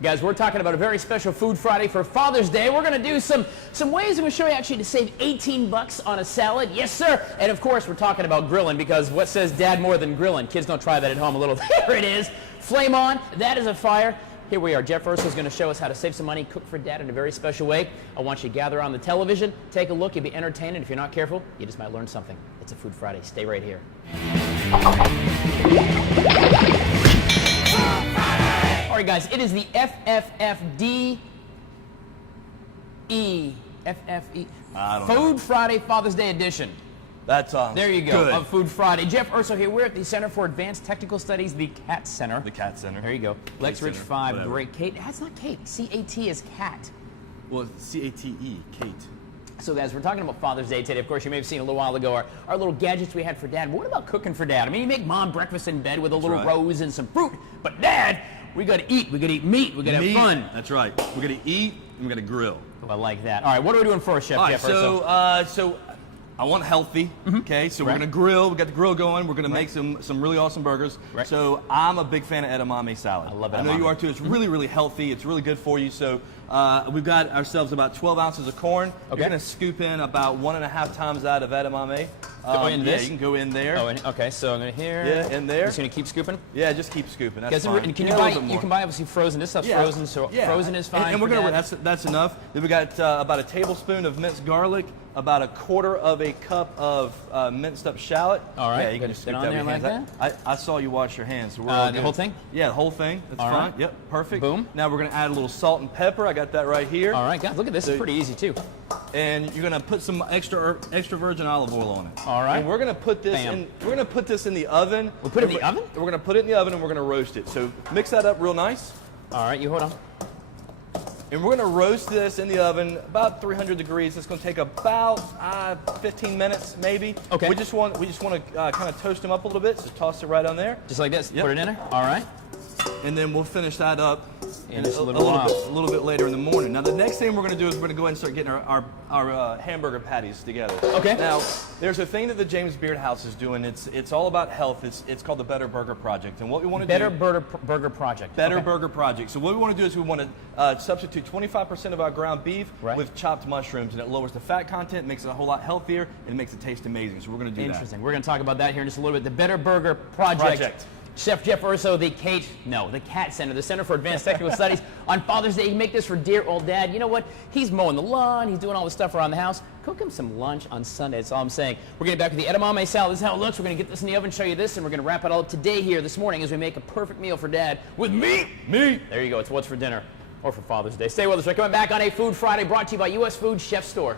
Guys, we're talking about a very special Food Friday for Father's Day. We're going to do some ways I'm going to show you actually to save 18 bucks on a salad. Yes, sir. And of course, we're talking about grilling, because what says dad more than grilling? Kids, don't try that at home. A little, there it is. Flame on. That is a fire. Here we are. Jeff Urso is going to show us how to save some money, cook for dad in a very special way. I want you to gather on the television, take a look. You'll be entertained, and if you're not careful, you just might learn something. It's a Food Friday. Stay right here. All right, guys, it is the FFFDE. Food Friday Father's Day edition. That's there you go, good. of Food Friday. Jeff Urso here. We're at the Center for Advanced Technical Studies, the C.A.T.S. Center. The C.A.T.S. Center. There you go. Lex Rich 5, whatever. great. Kate, that's not Kate. C-A-T is cat. Well, C-A-T-E, Kate. So guys, we're talking about Father's Day today. Of course, you may have seen a little while ago our little gadgets we had for dad. But what about cooking for dad? I mean, you make mom breakfast in bed with a little rose and some fruit. But dad, we got to eat. We got to eat meat. We got to have fun. That's right. We're going to eat and we're going to grill. Oh, I like that. All right, what are we doing first, Chef? All right, Jeff Urso? so I want healthy, okay? So we're going to grill. We got the grill going. We're going to make some really awesome burgers. Right. So I'm a big fan of edamame salad. I love edamame. I know you are too. It's really, really healthy. It's really good for you. So we've got ourselves about 12 ounces of corn. Okay. You're going to scoop in about 1.5 times that of edamame. In this? Yeah, you can go in there. Oh, okay. So I'm going to here. Yeah, in there. Just going to keep scooping. Yeah, just keep scooping. That's fine. And can you buy? You can buy obviously frozen. This stuff's frozen, so frozen is fine. And we're gonna. That's enough. Then we got about a tablespoon of minced garlic, about 1/4 of a cup of minced up shallot. All right. Yeah, you can just stick scoop that that on with there your like hands. that. I saw you wash your hands. So we're all the good. whole thing? Yeah, the whole thing. That's all fine. Right. Yep, perfect. Boom. Now we're gonna add a little salt and pepper. I got that right here. All right, guys, look at this. It's pretty easy too. And you're gonna put some extra virgin olive oil on it. All right. And we're gonna put this in. We're gonna put this in the oven. We'll put it in the oven? We're gonna put it in the oven and we're gonna roast it. So mix that up real nice. All right, you hold on. And we're going to roast this in the oven about 300 degrees. It's going to take about 15 minutes, maybe. Okay. We just want to kind of toast them up a little bit. So toss it right on there. Just like this. Yep. Put it in there. All right. And then we'll finish that up in just a little bit later in the morning. Now the next thing we're going to do is we're going to go ahead and start getting our hamburger patties together. Okay. Now there's a thing that the James Beard House is doing. It's all about health. It's called the Better Burger Project. And what we want to Better Burger Project. Better Burger Project. So what we want to do is we want to substitute 25% of our ground beef with chopped mushrooms, and it lowers the fat content, makes it a whole lot healthier, and it makes it taste amazing. So we're going to do that. Interesting. We're going to talk about that here in just a little bit. The Better Burger Project. Chef Jeff Urso, the C.A.T.S. Center, the Center for Advanced Technical Studies. On Father's Day, you make this for dear old dad. You know what? He's mowing the lawn. He's doing all the stuff around the house. Cook him some lunch on Sunday. That's all I'm saying. We're getting back to the edamame salad. This is how it looks. We're going to get this in the oven, show you this, and we're going to wrap it all up today here this morning as we make a perfect meal for dad with meat. Meat. There you go. It's what's for dinner or for Father's Day. Stay with us. We're coming back on a Food Friday brought to you by U.S. Food Chef Store.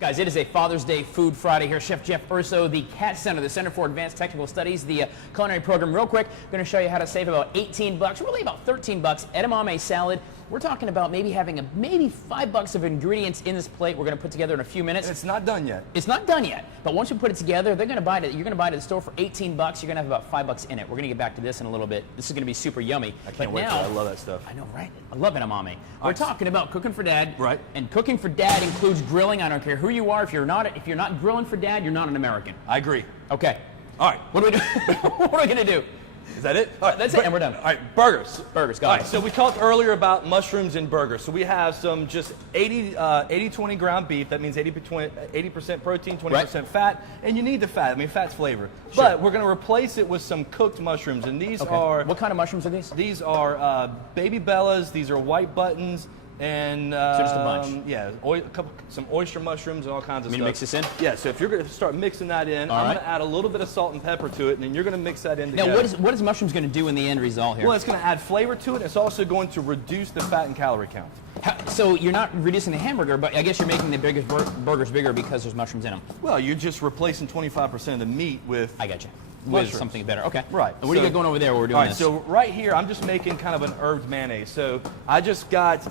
Guys, it is a Father's Day Food Friday here. Chef Jeff Urso, the C.A.T.S. Center, the Center for Advanced Technical Studies, the culinary program. Real quick, I'm going to show you how to save about 18 bucks, really about 13 bucks, edamame salad. We're talking about maybe having maybe $5 of ingredients in this plate we're going to put together in a few minutes. And it's not done yet. It's not done yet, but once you put it together, they're going to buy it. You're going to buy it at the store for 18 bucks. You're going to have about $5 in it. We're going to get back to this in a little bit. This is going to be super yummy. I can't wait for that. I love that stuff. I know, right? I love edamame. We're talking about cooking for dad. Right. And cooking for dad includes grilling. I don't care who you are. If you're not grilling for dad, you're not an American. I agree. Okay. All right. What do we do? What are we going to do? Is that it? All right, that's it, and we're done. All right, burgers. Burgers, got it. All right, so we talked earlier about mushrooms in burgers. So we have some just 80-20 ground beef. That means 80% protein, 20% fat. And you need the fat. I mean, fat's flavor. Sure. But we're going to replace it with some cooked mushrooms. And these are... What kind of mushrooms are these? These are baby bellas. These are white buttons. And so just a bunch. Yeah, some oyster mushrooms and all kinds of stuff. You mix this in? Yeah, so if you're going to start mixing that in, I'm going to add a little bit of salt and pepper to it, and then you're going to mix that in together. Now, what is mushrooms going to do in the end result here? Well, it's going to add flavor to it. It's also going to reduce the fat and calorie count. So you're not reducing the hamburger, but I guess you're making the burgers bigger because there's mushrooms in them. Well, you're just replacing 25% of the meat with... I got you. Mushrooms. With something better. Okay. Right. And what do you got going over there while we're doing this? So right here, I'm just making kind of an herbed mayonnaise. So I just got,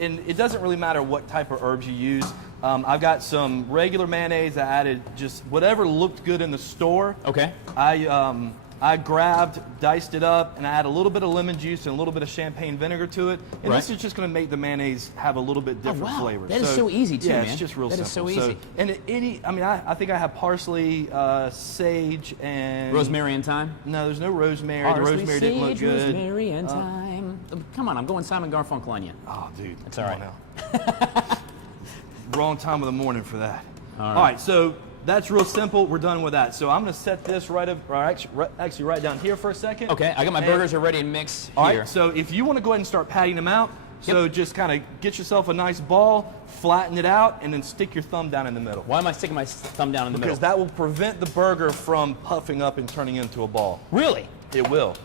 and it doesn't really matter what type of herbs you use. I've got some regular mayonnaise. I added just whatever looked good in the store. Okay. I grabbed, diced it up, and I add a little bit of lemon juice and a little bit of champagne vinegar to it. And this is just going to make the mayonnaise have a little bit different flavor. That is so easy too, man. Yeah, it's just real simple. That is so easy. I think I have parsley, sage, and... Rosemary and thyme? No, there's no rosemary. Parsley, the rosemary didn't look good. Rosemary and thyme. Come on, I'm going Simon Garfunkel on you. Oh, dude. It's all right. Now. Wrong time of the morning for that. All All right, so that's real simple. We're done with that. So I'm going to set this actually right down here for a second. Okay, I got my burgers are ready to mix All here. right, so if you want to go ahead and start patting them out, so just kind of get yourself a nice ball, flatten it out, and then stick your thumb down in the middle. Why am I sticking my thumb down in the middle? Because that will prevent the burger from puffing up and turning into a ball. Really? It will.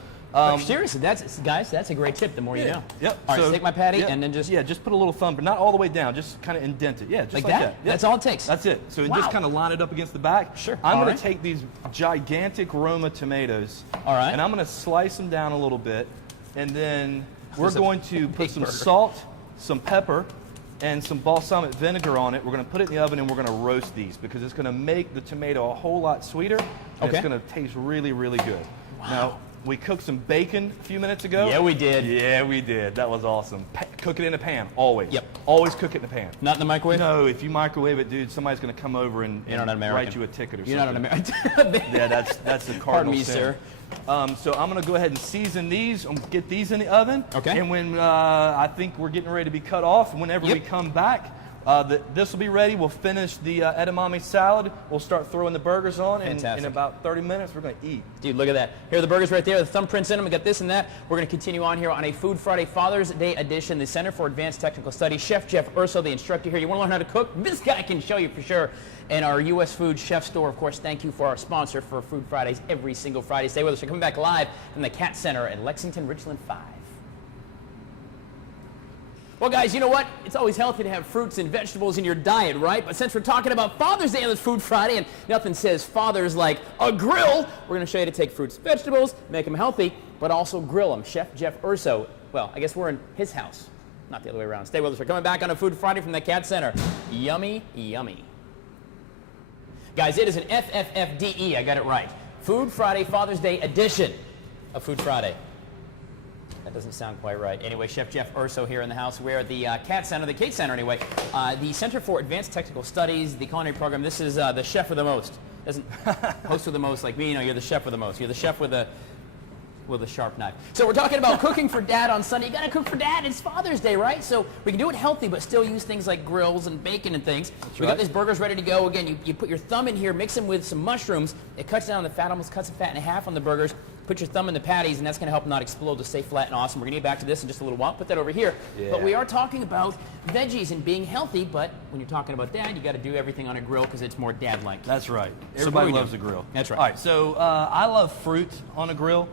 Seriously, guys, that's a great tip. The more you know. Yep. All right, so, take my patty and then just just put a little thumb, but not all the way down. Just kind of indent it. Yeah, just like that. Yep. That's all it takes. That's it. So Wow. just kind of line it up against the back. Sure. I'm All going right. to take these gigantic Roma tomatoes. All right. And I'm going to slice them down a little bit, and then we're This is a going to put big some burger. salt, some pepper, and some balsamic vinegar on it. We're going to put it in the oven and we're going to roast these because it's going to make the tomato a whole lot sweeter, and it's going to taste really, really good. Wow. Now, we cooked some bacon a few minutes ago. Yeah, we did. Yeah, we did. That was awesome. Cook it in a pan, always. Yep. Always cook it in a pan. Not in the microwave? No, if you microwave it, dude, somebody's going to come over and You're not an American. write you a ticket or You're something. not an American. Yeah, that's a cardinal Pardon me, sin. sir. So I'm going to go ahead and season these. Get these in the oven. Okay. And when I think we're getting ready to be cut off, whenever we come back, this will be ready. We'll finish the edamame salad. We'll start throwing the burgers on. And in about 30 minutes, we're going to eat. Dude, look at that. Here are the burgers right there. The thumbprints in them. We got this and that. We're going to continue on here on a Food Friday Father's Day edition. The Center for Advanced Technical Studies. Chef Jeff Urso, the instructor here. You want to learn how to cook? This guy can show you for sure. And our U.S. Food Chef Store, of course, thank you for our sponsor for Food Fridays every single Friday. Stay with us. We're coming back live from the C.A.T.S Center at Lexington, Richland 5. Well, guys, you know what? It's always healthy to have fruits and vegetables in your diet, right? But since we're talking about Father's Day on this Food Friday, and nothing says fathers like a grill, we're going to show you how to take fruits and vegetables, make them healthy, but also grill them. Chef Jeff Urso, well, I guess we're in his house, not the other way around. Stay with us. We're coming back on a Food Friday from the C.A.T.S Center. Yummy, yummy. Guys, it is an FFFDE, I got it right. Food Friday Father's Day edition of Food Friday. That doesn't sound quite right. Anyway, Chef Jeff Urso here in the house. We're at the C.A.T.S Center, the C.A.T.S Center anyway, the Center for Advanced Technical Studies, the culinary program. This is the chef with the most. Doesn't host with the most like me. You know, you're the chef with the most. You're the chef with a sharp knife. So we're talking about cooking for Dad on Sunday. You got to cook for Dad. It's Father's Day, right? So we can do it healthy, but still use things like grills and bacon and things. We got these burgers ready to go. Again, you put your thumb in here, mix them with some mushrooms. It cuts down the fat, almost cuts the fat in half on the burgers. Put your thumb in the patties, and that's going to help not explode, to stay flat and awesome. We're going to get back to this in just a little while. Put that over here. Yeah. But we are talking about veggies and being healthy, but when you're talking about Dad, you got to do everything on a grill because it's more Dad-like. That's right. Everybody loves a grill. That's right. All right, so I love fruit on a grill.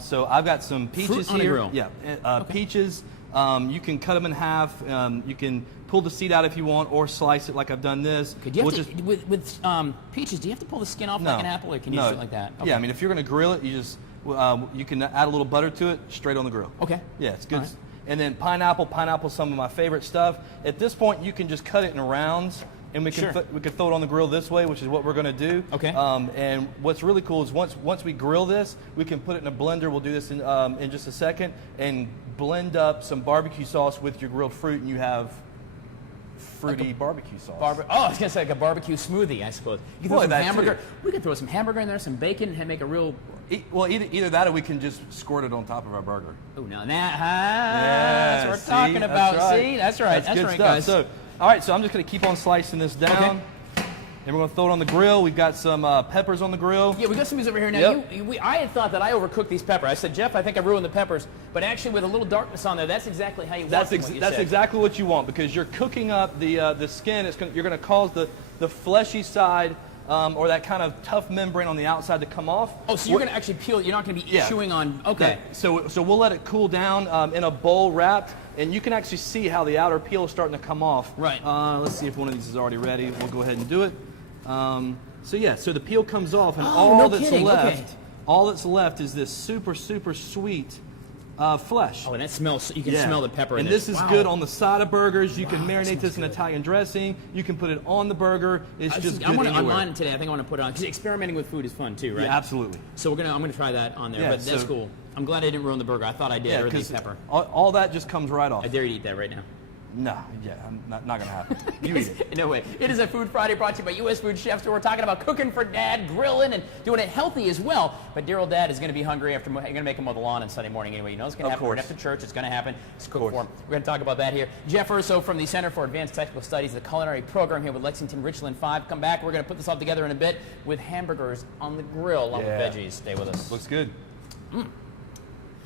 So I've got some peaches fruit here. On a grill. Yeah, peaches. You can cut them in half. You can pull the seed out if you want, or slice it like I've done this. Could you with peaches, do you have to pull the skin off like an apple, or can you do it like that? Okay. Yeah, I mean, if you're going to grill it, you just you can add a little butter to it straight on the grill. Okay. Yeah, it's good. Right. And then pineapple's some of my favorite stuff. At this point, you can just cut it in rounds, and we can throw it on the grill this way, which is what we're going to do. Okay. And what's really cool is once we grill this, we can put it in a blender. We'll do this in just a second, and blend up some barbecue sauce with your grilled fruit, and you have fruity barbecue sauce. I was gonna say like a barbecue smoothie, I suppose. You can throw some hamburger. We could throw some hamburger in there, some bacon, and make a real. Well, either that, or we can just squirt it on top of our burger. Oh, now that's what we're talking about. That's right. See, that's right. That's good right, stuff. guys. So, all right, so I'm just gonna keep on slicing this down. Okay. And we're going to throw it on the grill. We've got some peppers on the grill. Yeah, we got some of these over here. Now, I had thought that I overcooked these peppers. I said, Jeff, I think I ruined the peppers. But actually, with a little darkness on there, that's exactly how you want it. That's exactly what you want, because you're cooking up the skin. You're going to cause the fleshy side or that kind of tough membrane on the outside to come off. Oh, so you're going to actually peel. You're not going to be chewing on. Okay. So we'll let it cool down in a bowl wrapped. And you can actually see how the outer peel is starting to come off. Right. Let's see if one of these is already ready. We'll go ahead and do it. So the peel comes off, and all that's left is this super, super sweet flesh. Oh, and it smells. You can smell the pepper. And this is good on the side of burgers. You can marinate this in Italian dressing. You can put it on the burger. It's just good anywhere. On mine today, I think I want to put it on, because experimenting with food is fun too, right? Yeah, absolutely. So I'm gonna try that on there. But that's cool. I'm glad I didn't ruin the burger. I thought I did, or the pepper. All that just comes right off. I dare you to eat that right now. No, yeah, I'm not going to happen. You eat it. No way. It is a Food Friday brought to you by U.S. Food Chefs. So we're talking about cooking for Dad, grilling, and doing it healthy as well. But dear old Dad is going to be hungry after you're going to make him mow the lawn on Sunday morning anyway. You know it's going to happen. We're after church. It's going to happen. It's cook for him. We're going to talk about that here. Jeff Urso from the Center for Advanced Technical Studies, the culinary program here with Lexington Richland 5. Come back. We're going to put this all together in a bit with hamburgers on the grill along with veggies. Stay with us. Looks good.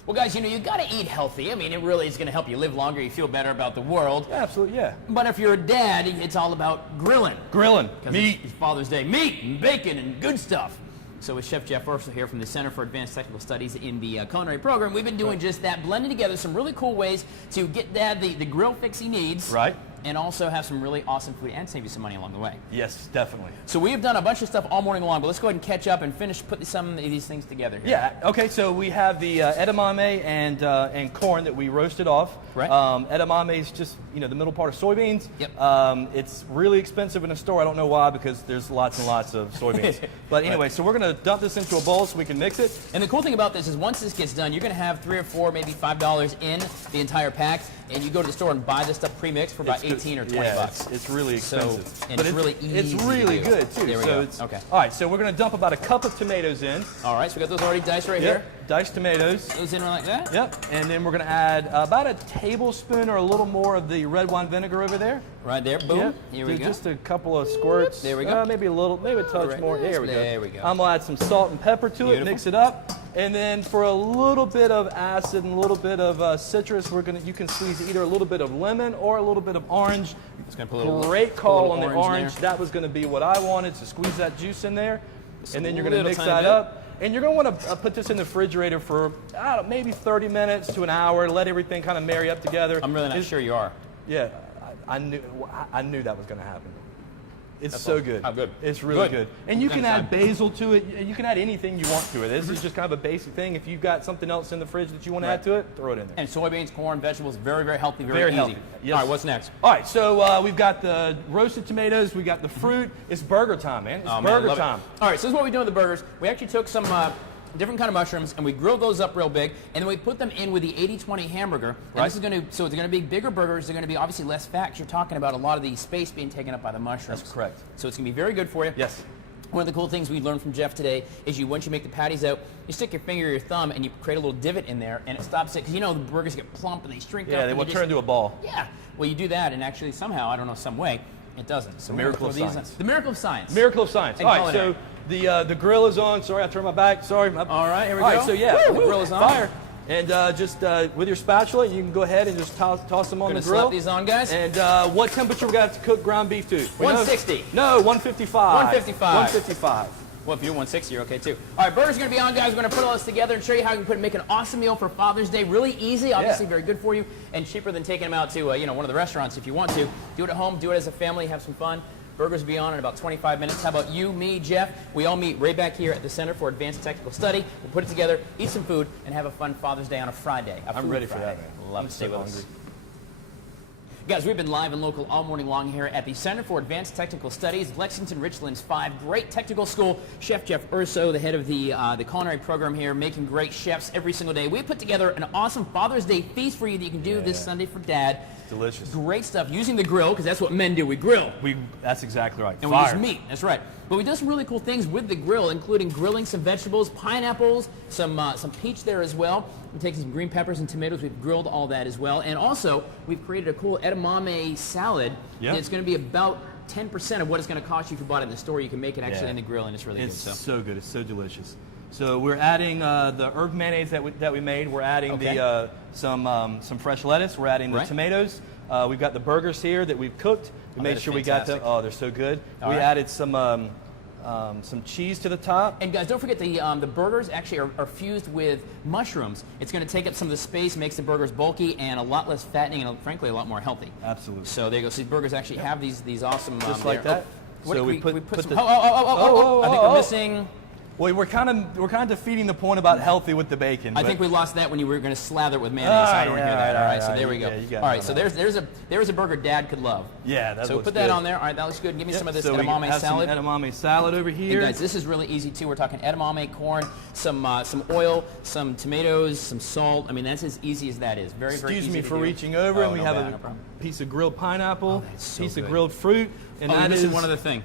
Well, guys, you know, you got to eat healthy. I mean, it really is going to help you live longer. You feel better about the world. Yeah, absolutely, yeah. But if you're a dad, it's all about grilling. Grilling. Meat. It's Father's Day. Meat and bacon and good stuff. So with Chef Jeff Urso here from the Center for Advanced Technical Studies in the culinary program, we've been doing just that, blending together some really cool ways to get Dad the grill fix he needs. Right. And also have some really awesome food and save you some money along the way. Yes, definitely. So we have done a bunch of stuff all morning long, but let's go ahead and catch up and finish putting some of these things together here. Yeah, okay, so we have the edamame and corn that we roasted off. Right. Edamame is just, you know, the middle part of soybeans. Yep. It's really expensive in the store. I don't know why, because there's lots and lots of soybeans. But anyway, so we're going to dump this into a bowl so we can mix it. And the cool thing about this is once this gets done, you're going to have $3 or $4, maybe $5 in the entire pack. And you go to the store and buy this stuff pre-mixed for about 18 or 20 bucks. It's really expensive. So, and it's really easy. It's really good too. There we go. Okay. All right, so we're going to dump about a cup of tomatoes in. All right, so we got those already diced right here. Diced tomatoes. Those in like that? Yep. And then we're going to add about a tablespoon or a little more of the red wine vinegar over there. Right there. Boom. Yep. Here we go. Just a couple of squirts. There we go. Maybe a little, maybe a touch more. There we go. There we go. I'm going to add some salt and pepper to it, mix it up. And then for a little bit of acid and a little bit of citrus, you can squeeze either a little bit of lemon or a little bit of orange. Just gonna put a little, great call on the orange. That was going to be what I wanted, to squeeze that juice in there. And then you're going to mix that up. And you're going to want to put this in the refrigerator for, I don't know, maybe 30 minutes to an hour, let everything kind of marry up together. I'm really not sure you are. Yeah, I knew that was going to happen. It's so good. How good. It's really good. And you can add basil to it. You can add anything you want to it. This is just kind of a basic thing. If you've got something else in the fridge that you want to add to it, throw it in there. And soybeans, corn, vegetables, very, very healthy, very easy. Healthy. Yes. All right, what's next? All right, so we've got the roasted tomatoes. We got the fruit. It's burger time, man. It's burger time. All right, so this is what we do with the burgers. We actually took some different kind of mushrooms, and we grilled those up real big, and then we put them in with the 80-20 hamburger. And this is going to, so it's going to be bigger burgers. They're going to be obviously less fat, because you're talking about a lot of the space being taken up by the mushrooms. That's correct. So it's going to be very good for you. Yes. One of the cool things we learned from Jeff today is once you make the patties out, you stick your finger or your thumb and you create a little divot in there, and it stops it, because you know the burgers get plump and they shrink up. Yeah, they will turn into a ball. Yeah. Well, you do that, and actually somehow, I don't know, some way, it doesn't. So the miracle of science. The miracle of science. Miracle of science. All right, so the grill is on. Sorry, I turned my back. Sorry. All right, here we go. All right, so yeah, the grill is on. Fire. And just with your spatula, you can go ahead and just toss them on the grill. Slap these on, guys. And what temperature we got to cook ground beef to? 160. No, 155. 155. 155. Well, if you're 160, you're okay too. All right, burgers are going to be on, guys. We're going to put all this together and show you how you can make an awesome meal for Father's Day. Really easy, obviously very good for you, and cheaper than taking them out to one of the restaurants if you want to. Do it at home. Do it as a family. Have some fun. Burgers will be on in about 25 minutes. How about you, me, Jeff? We all meet right back here at the Center for Advanced Technical Study. We'll put it together, eat some food, and have a fun Father's Day on a Friday. I'm ready for that, man. Love it. Stay with us. Guys, we've been live and local all morning long here at the Center for Advanced Technical Studies, Lexington Richlands 5. Great technical school. Chef Jeff Urso, the head of the culinary program here, making great chefs every single day. We put together an awesome Father's Day feast for you that you can do this Sunday for Dad. Delicious. Great stuff. Using the grill, because that's what men do. We grill. That's exactly right. And we use meat. That's right. But we do some really cool things with the grill, including grilling some vegetables, pineapples, some peach there as well. We're taking some green peppers and tomatoes. We've grilled all that as well. And also, we've created a cool edamame salad. It's going to be about 10% of what it's going to cost you if you bought it in the store. You can make it actually in the grill, and it's really good. It's so good. It's so delicious. So we're adding the herb mayonnaise that we made. We're adding some fresh lettuce. We're adding the tomatoes. We've got the burgers here that we've cooked. We made sure we got them. Oh, they're so good. We added some cheese to the top. And guys, don't forget the burgers actually are fused with mushrooms. It's going to take up some of the space, makes the burgers bulky and a lot less fattening, and frankly a lot more healthy. Absolutely. So there you go. So these burgers actually have these awesome. Just like that. So we put some. the, I think we're missing. Well, we're kind of defeating the point about healthy with the bacon. I think we lost that when you were going to slather it with mayonnaise. I don't want to hear that. All right, so there we go. Yeah, all right, so there's a burger Dad could love. Yeah, that so looks put that good. on there. All right, that looks good. Give me some of this so edamame salad. Some edamame salad over here. And guys, this is really easy too. We're talking edamame, corn, some oil, some tomatoes, some salt. I mean, that's as easy as that is. Very, very easy. Excuse me to for do. reaching over, and we have no problem. piece of grilled pineapple, so piece good. of grilled fruit, and you're that missing is one other thing.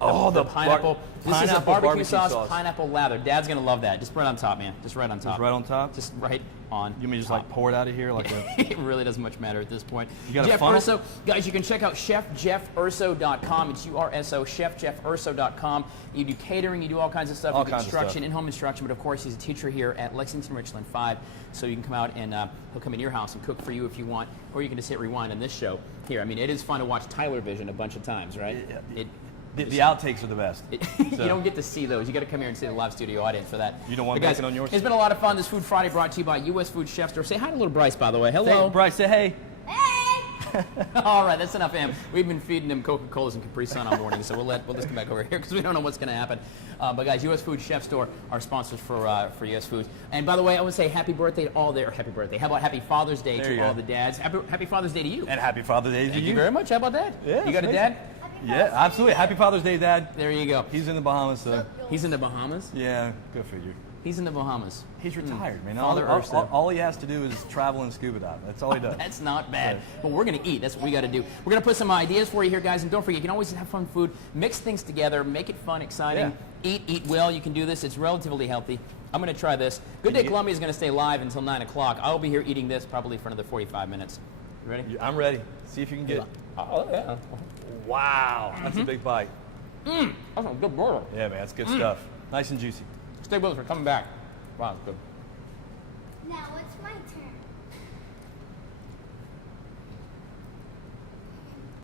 the pineapple. This is a pineapple barbecue sauce, pineapple lather. Dad's gonna love that. Just right on top, man. Just right on top. Just right on top. Just right on. You mean just top. like pour it out of here like a? It really doesn't much matter at this point. You got a Jeff funnel? Urso, guys, you can check out chefjeffurso.com. It's URSO, chefjeffurso.com. You do catering, you do all kinds of stuff. All You do kinds of instruction, stuff. in-home instruction, but of course he's a teacher here at Lexington Richland 5, so you can come out and he'll come into your house and cook for you if you want, or you can just hit rewind on this show here. I mean, it is fun to watch Tyler Vision a bunch of times, right? Yeah. The outtakes are the best. You don't get to see those. You got to come here and see the live studio audience for that. You don't want But guys, bacon on yours? It's been a lot of fun. This Food Friday brought to you by U.S. Food Chef Store. Say hi to little Bryce, by the way. Hello. Say, Bryce, say hey. All right, that's enough, Em. We've been feeding them Coca-Colas and Capri Sun all morning, so we'll just come back over here because we don't know what's going to happen. But guys, U.S. Food Chef Store are sponsors for U.S. Foods. And by the way, I want to say happy birthday to all their happy birthday. How about happy Father's Day to all the dads? Happy Father's Day to you. And happy Father's Day to Thank you very much. How about that? Yeah, you got a amazing. dad? Yeah, absolutely. Happy Father's Day, Dad. There you go. He's in the Bahamas, so. He's in the Bahamas? Yeah, go figure. He's in the Bahamas. He's retired, man. Father Urso. All he has to do is travel and scuba dive. That's all he does. That's not bad. But we're going to eat. That's what we got to do. We're going to put some ideas for you here, guys. And don't forget, you can always have fun food. Mix things together. Make it fun, exciting. Yeah. Eat well. You can do this. It's relatively healthy. I'm going to try this. Good Day Columbia is going to stay live until 9 o'clock. I'll be here eating this probably for another 45 minutes. You ready? I'm ready. See if you can get it. Oh, yeah. Wow. That's a big bite. That's a good burger. Yeah, man. That's good stuff. Nice and juicy. Stay with us. We're coming back. Wow, that's good. Now it's my turn.